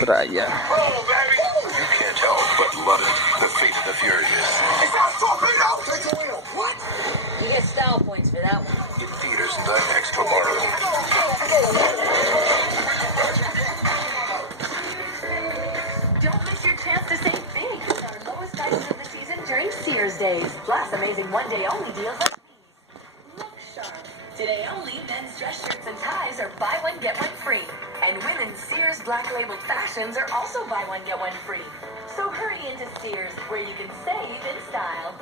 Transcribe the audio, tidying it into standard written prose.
Raya. You can't help but love it. The Fate of the Furious. It's not torpedo! Take the wheel. What? You get style points for that one. In theaters next tomorrow. Don't miss your chance to save big with our lowest prices of the season during Sears Days. Plus amazing one-day only deals like these. Look sharp. Today only, men's dress shirts and ties are buy one, get one free. And women's Sears Black Labeled fashions are also buy one, get one free. So hurry into Sears, where you can save in style.